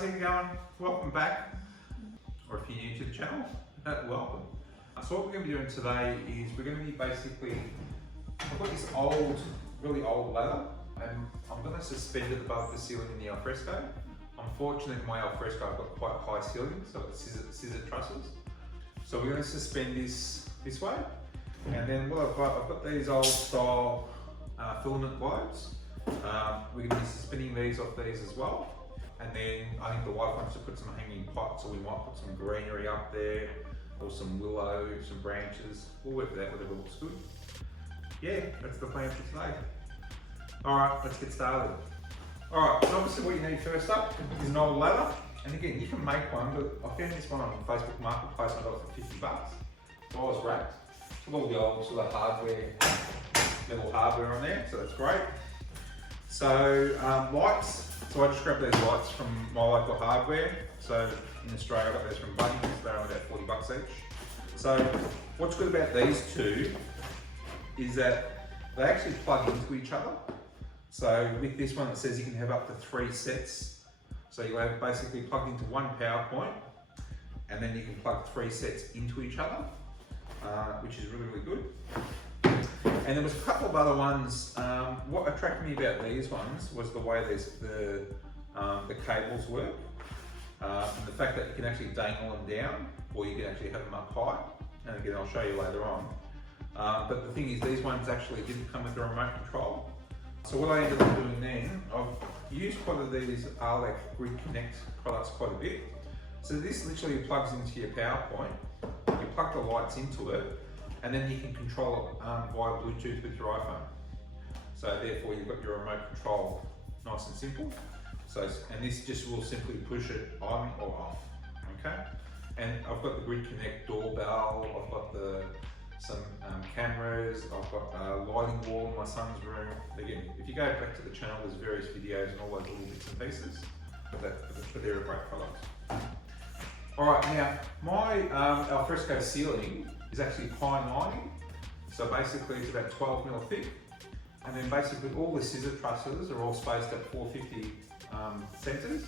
how you going? Welcome back. Or if you're new to the channel, welcome. So what we're going to be doing today is we're going to be basically, I've got this really old ladder, and I'm going to suspend it above the ceiling in the alfresco. Unfortunately, in my alfresco I've got quite a high ceiling, so it's scissor trusses. So we're going to suspend this way, and then what I've got these old style filament globes. We're going to be suspending these off these as well. And then I think the wife wants to put some hanging pots, so we might put some greenery up there, or some willow, some branches. We'll work that, whatever looks good. Yeah, that's the plan for today. All right, let's get started. All right, so obviously what you need first up is an old ladder. And again, you can make one, but I found this one on Facebook Marketplace and I got it for 50 bucks. So I was racked. With all the old sort of hardware, little hardware on there, so that's great. So lights. So I just grabbed these lights from my local hardware. So in Australia I got those from Bunnings, they're only about 40 bucks each. So what's good about these two is that they actually plug into each other. So with this one it says you can have up to 3 sets. So you'll have basically plugged into one power point, and then you can plug 3 sets into each other, which is really, really good. And there was a couple of other ones. What attracted me about these ones was the way the cables work, and the fact that you can actually dangle them down, or you can actually have them up high. And again, I'll show you later on. But the thing is, these ones actually didn't come with a remote control. So what I ended up doing then, I've used quite a these Arlec Grid Connect products quite a bit. So this literally plugs into your power point. You plug the lights into it, and then you can control it via Bluetooth with your iPhone. So therefore you've got your remote control nice and simple. So, and this just will simply push it on or off, okay? And I've got the Grid Connect doorbell, I've got some cameras, I've got a lighting wall in my son's room. Again, if you go back to the channel, there's various videos and all those little bits and pieces, but they're a great product. All right, now my alfresco ceiling is actually pine lining. So basically it's about 12 mil thick. And then basically all the scissor trusses are all spaced at 450 centers.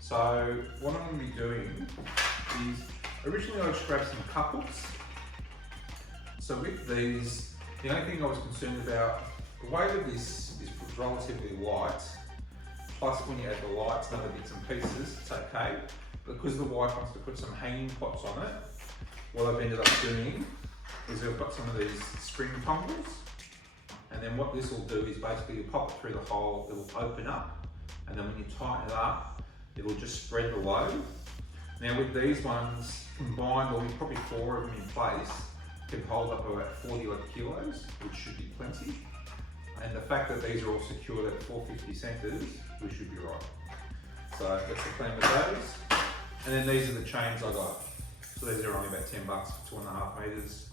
So what I'm going to be doing is, originally I just grabbed some cup hooks. So with these, the only thing I was concerned about, the weight of this is relatively light. Plus when you add the lights and other bits and pieces, it's okay. Because the wife wants to put some hanging pots on it, what I've ended up doing is I've got some of these spring tumblers, and then what this will do is basically you pop it through the hole, it will open up, and then when you tighten it up, it will just spread the load. Now with these ones combined, or with probably 4 of them in place, can hold up about 40 odd kilos, which should be plenty. And the fact that these are all secured at 450 centers, we should be right. So that's the plan with those. And then these are the chains I got. So these are only about 10 bucks for 2.5 meters.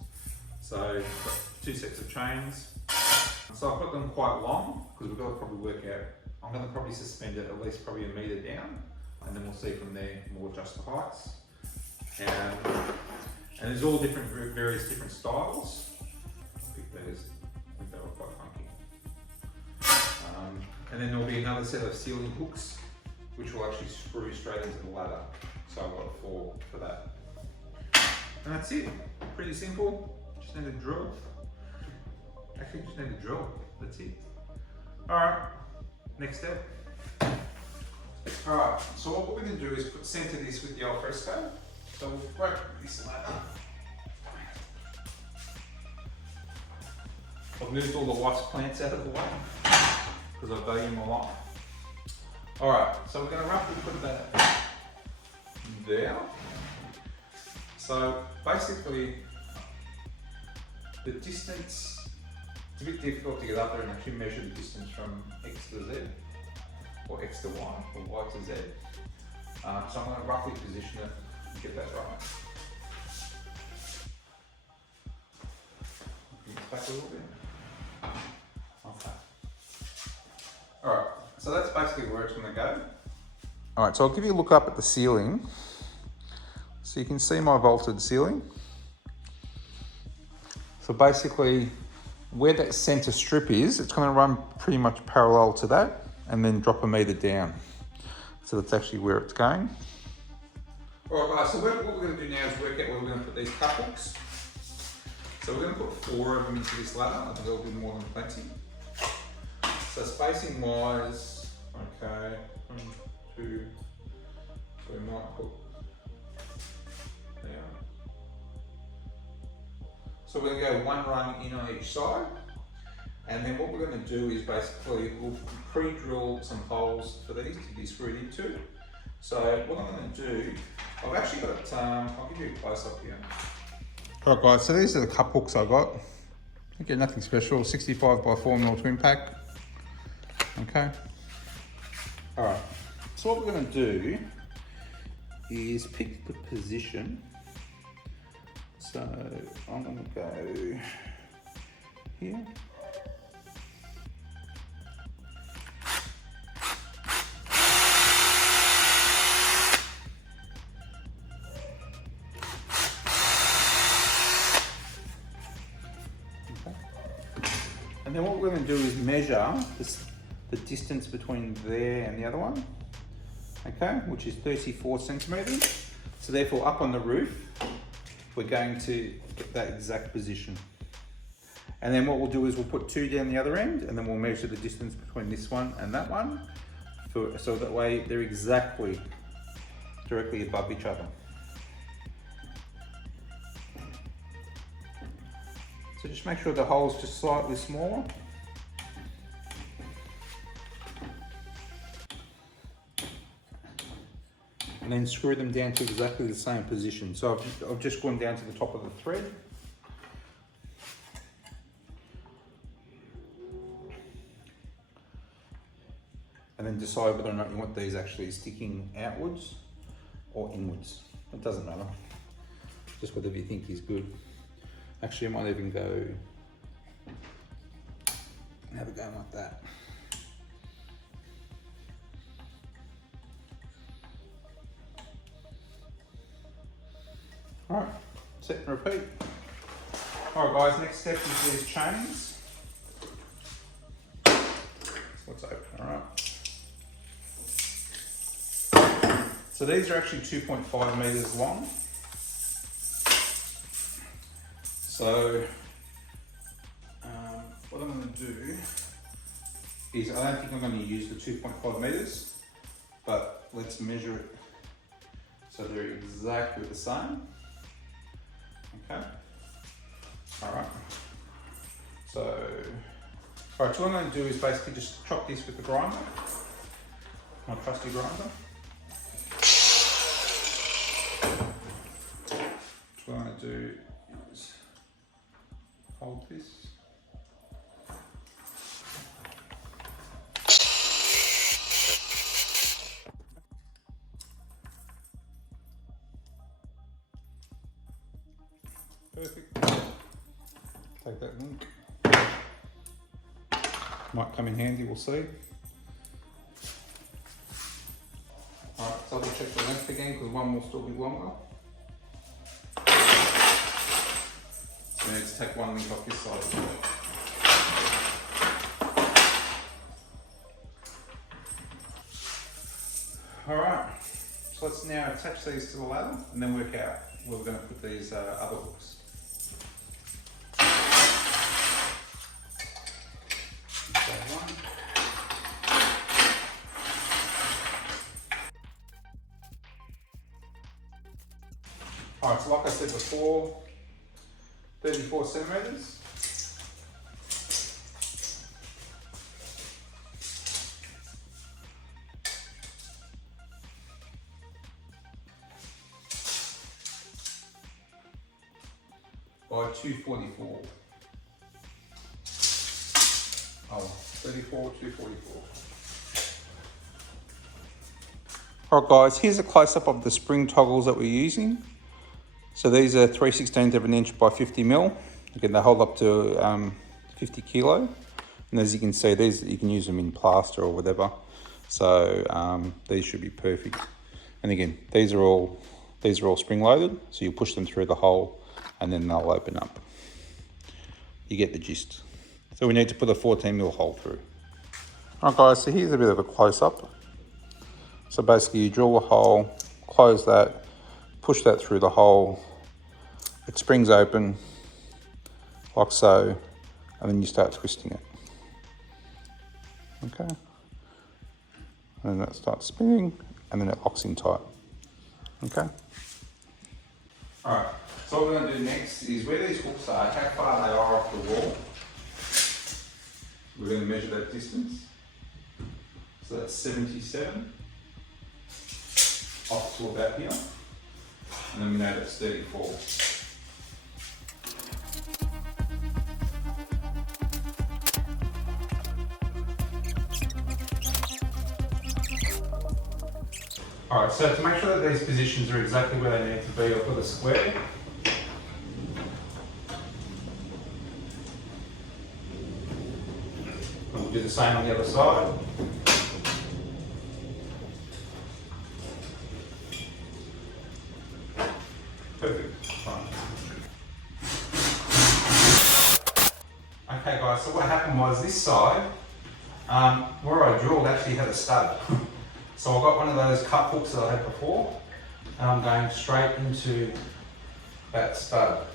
So I've got 2 sets of chains. So I've got them quite long, because we've got to probably work out, I'm going to probably suspend it at least probably 1 meter down, and then we'll see from there, we'll adjust the heights. And there's all various different styles. I picked those, I think they were quite funky. And then there'll be another set of ceiling hooks, which will actually screw straight into the ladder. So I've got 4 for that. And that's it, pretty simple. Just need a drill. Actually, just need a drill, that's it. All right, next step. All right, so what we're gonna do is center this with the alfresco. So we'll break this ladder. I've moved all the wife's plants out of the way, because I value my life. All right, so we're gonna roughly put that there. So basically, the distance, it's a bit difficult to get up there and actually measure the distance from X to Z, or X to Y, or Y to Z. So I'm going to roughly position it and get that right. Back a little bit. Okay. Alright, so that's basically where it's going to go. Alright, so I'll give you a look up at the ceiling. So you can see my vaulted ceiling. So basically, where that center strip is, it's going to run pretty much parallel to that and then drop 1 meter down. So that's actually where it's going. All right guys, so what we're going to do now is work out where we're going to put these cup hooks. So we're going to put 4 of them into this ladder. I think that'll be more than plenty. So spacing wise, okay, 1, 2, so we might put down. So we're going to go 1 rung in on each side. And then what we're going to do is basically we'll pre-drill some holes for these to be screwed into. So what I'm going to do, I've actually got, I'll give you a close up here. All right guys, so these are the cup hooks I got. Okay, nothing special, 65 by 4mm twin pack. Okay. All right, so what we're going to do is pick the position. So I'm going to go here. And then what we're going to do is measure the distance between there and the other one, okay, which is 34 centimeters. So therefore up on the roof, we're going to get that exact position. And then what we'll do is we'll put 2 down the other end, and then we'll measure the distance between this one and that one, so that way they're exactly directly above each other. So just make sure the hole's just slightly smaller. And then screw them down to exactly the same position. So I've just gone down to the top of the thread. And then decide whether or not you want these actually sticking outwards or inwards. It doesn't matter. Just whatever you think is good. Actually, I might even go and have a go like that. All right, set and repeat. All right guys, next step is these chains. So let's open, all right. So these are actually 2.5 meters long. So what I'm going to do is, I don't think I'm going to use the 2.5 meters, but let's measure it so they're exactly the same. Okay. All right. So what I'm going to do is basically just chop this with the grinder, my trusty grinder. What I'm going to do is hold this. Perfect. Take that link. Might come in handy, we'll see. Alright, so I'll check the length again because one will still be longer. So we need to take one link off this side as well. Alright, so let's now attach these to the ladder and then work out where we're going to put these other hooks. Alright, so like I said before, 34 centimeters. By 244. Oh, 34, 244. Alright guys, here's a close-up of the spring toggles that we're using. So these are 3/16 of an inch by 50 mil. Again, they hold up to 50 kilo. And as you can see, these you can use them in plaster or whatever. So these should be perfect. And again, these are all spring loaded. So you push them through the hole and then they'll open up. You get the gist. So we need to put a 14 mil hole through. Alright guys, so here's a bit of a close up. So basically you drill a hole, close that, push that through the hole, it springs open like so, and then you start twisting it. Okay. And then that starts spinning, and then it locks in tight. Okay. All right, so what we're going to do next is where these hooks are, how far they are off the wall. We're going to measure that distance. So that's 77 off to about here, and then we know that's 34. Alright, so to make sure that these positions are exactly where they need to be, I'll put a square. We'll do the same on the other side. Perfect. Fine. Okay guys, so what happened was this side, where I drilled actually had a stud. So I've got one of those cut hooks that I had before, and I'm going straight into that stud,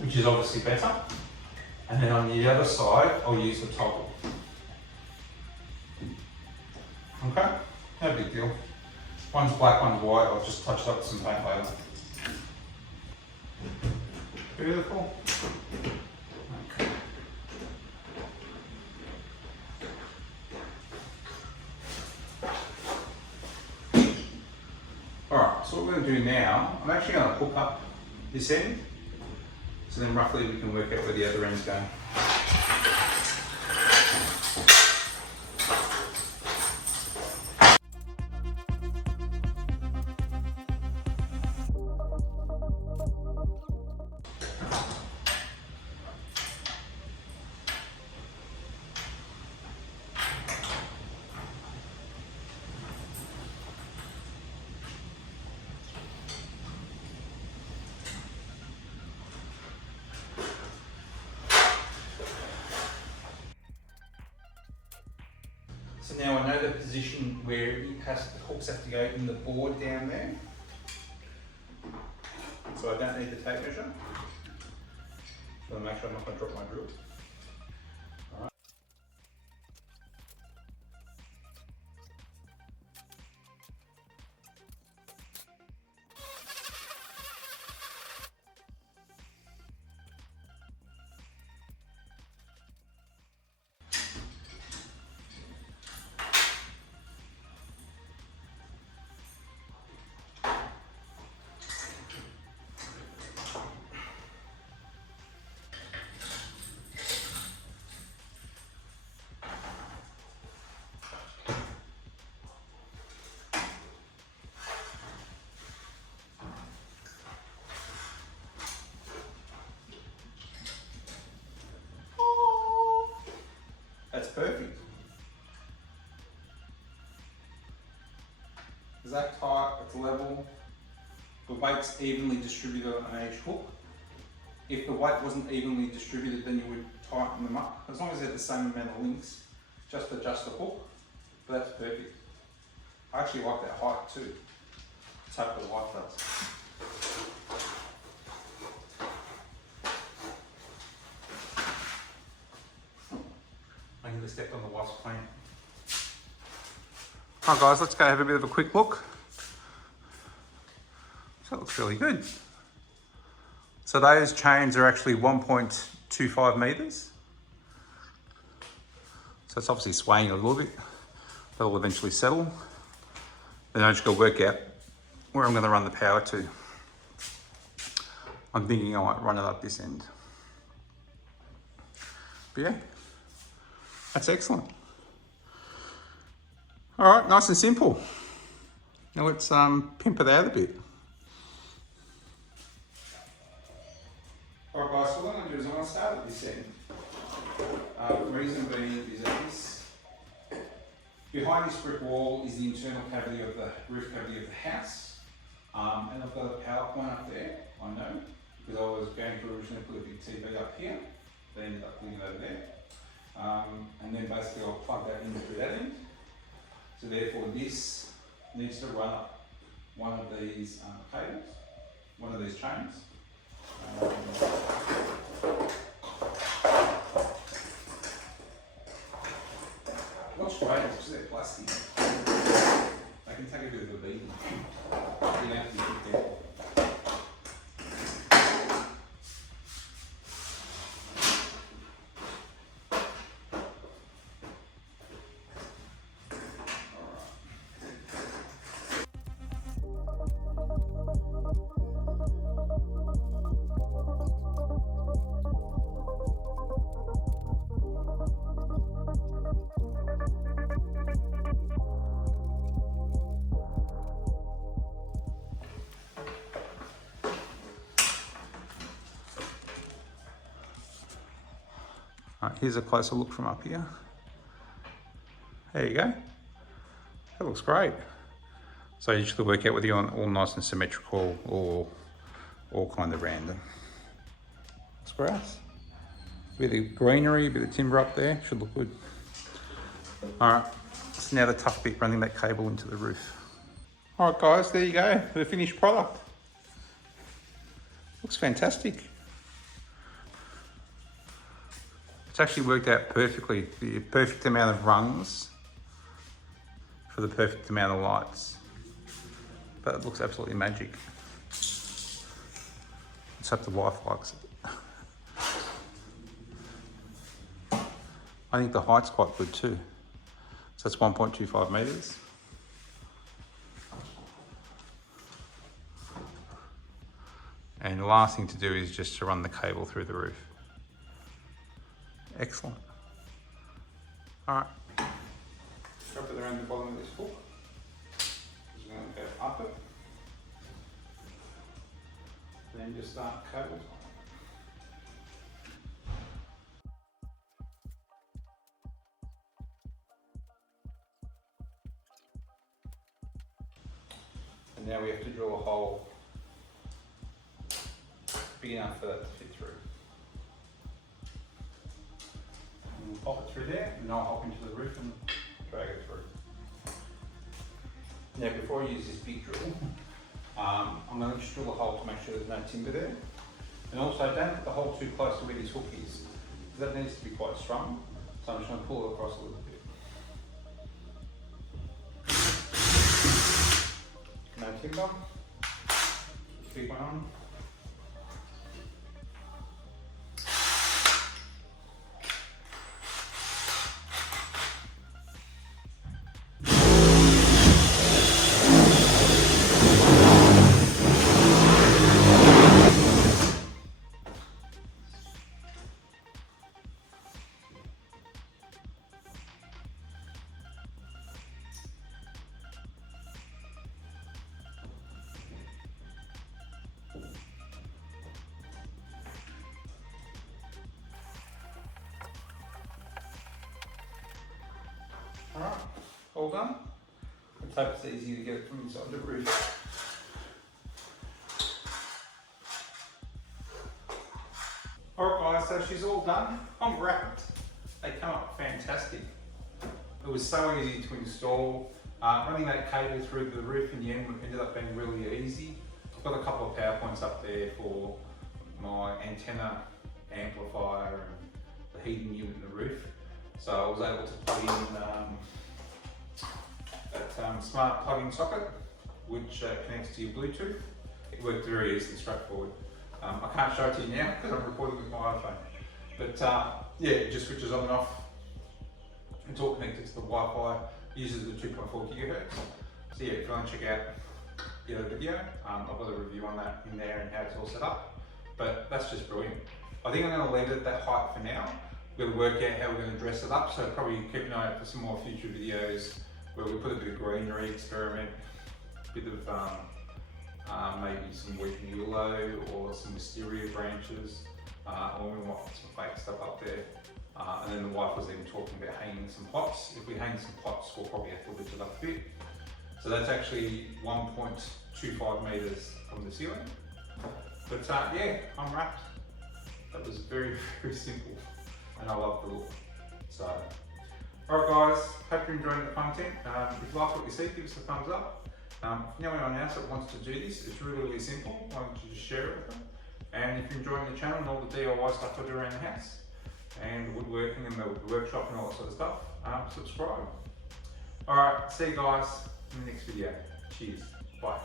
which is obviously better. And then on the other side, I'll use the toggle. Okay, no big deal. One's black, one's white, I'll just touch it up with some paint later. Beautiful. Okay. Alright, so what we're going to do now, I'm actually going to hook up this end, so then roughly we can work out where the other end's going. So now I know the position where the hooks have to go in the board down there. So I don't need the tape measure. So I'll make sure I'm not going to drop my drill. Alright. That's perfect. Exact height, it's level. The weight's evenly distributed on each hook. If the weight wasn't evenly distributed, then you would tighten them up. As long as they're the same amount of links, just adjust the hook. But that's perfect. I actually like that height too. Let's hope the light does. I nearly stepped on the wasp plant. Alright guys, let's go have a bit of a quick look. So that looks really good. So those chains are actually 1.25 meters. So it's obviously swaying a little bit. That'll eventually settle. Then I just got to work out where I'm going to run the power to. I'm thinking I might run it up this end. But yeah, that's excellent. All right, nice and simple. Now let's pimp it out a bit. All right guys, so what I'm going to do is I'm going to start at this end. The reason being is that behind this brick wall is the internal cavity of the roof cavity of the house. And I've got a power point up there, I know, because I was going to originally put a big TV up here. They ended up putting it over there. And then basically I'll plug that in through that end. So therefore this needs to run up one of these cables, one of these chains. What's great is because they're plastic, they can take a bit of a beating. You have to be careful. Here's a closer look from up here. There you go. That looks great. So you just work out whether you want all nice and symmetrical or all kind of random. It's grass. A bit of greenery, a bit of timber up there. Should look good. All right, so now the tough bit, running that cable into the roof. All right guys, there you go, the finished product. Looks fantastic. It's actually worked out perfectly. The perfect amount of rungs for the perfect amount of lights. But it looks absolutely magic. Let's hope the wife likes it. I think the height's quite good too. So it's 1.25 meters. And the last thing to do is just to run the cable through the roof. Excellent. All right. Drop it around the bottom of this hook. Just going to go up it. Then just start cables. And now we have to drill a hole big enough for that to fit through. And we'll pop it through there, and I'll hop into the roof and drag it through. Now before I use this big drill, I'm going to just drill a hole to make sure there's no timber there. And also don't put the hole too close to where this hook is, because that needs to be quite strong. So I'm just going to pull it across a little bit. No timber, big one on. Alright, all done. Let's hope it's easy to get it from inside the roof. Alright guys, so she's all done. I'm wrapped. They come up fantastic. It was so easy to install. Running that cable through the roof in the end ended up being really easy. I've got a couple of power points up there for my antenna, amplifier and the heating unit in the roof. So I was able to plug in that smart plug-in socket, which connects to your Bluetooth. It worked very easy and straightforward. I can't show it to you now because I'm recording with my iPhone. But yeah, it just switches on and off. It's all connected to the Wi-Fi, uses the 2.4 gigahertz. So yeah, if you want to check out the other video, I've got a review on that in there and how it's all set up. But that's just brilliant. I think I'm going to leave it at that height for now. We're going to work out how we're going to dress it up, so probably keep an eye out for some more future videos where we put a bit of greenery, experiment, a bit of maybe some weeping willow or some wisteria branches, or we want some fake stuff up there. And then the wife was even talking about hanging some pots. If we hang some pots, we'll probably have to lift it up a bit. So that's actually 1.25 meters from the ceiling. But yeah, I'm wrapped. That was very, very simple. And I love the look. So Alright guys, hope you're enjoying the content. If you like what you see, give us a thumbs up. If you know anyone else that wants to do this, it's really simple. Why don't you just share it with them? And if you're enjoying the channel and all the DIY stuff I do around the house, and the woodworking and the workshop and all that sort of stuff, subscribe. Alright, see you guys in the next video. Cheers. Bye.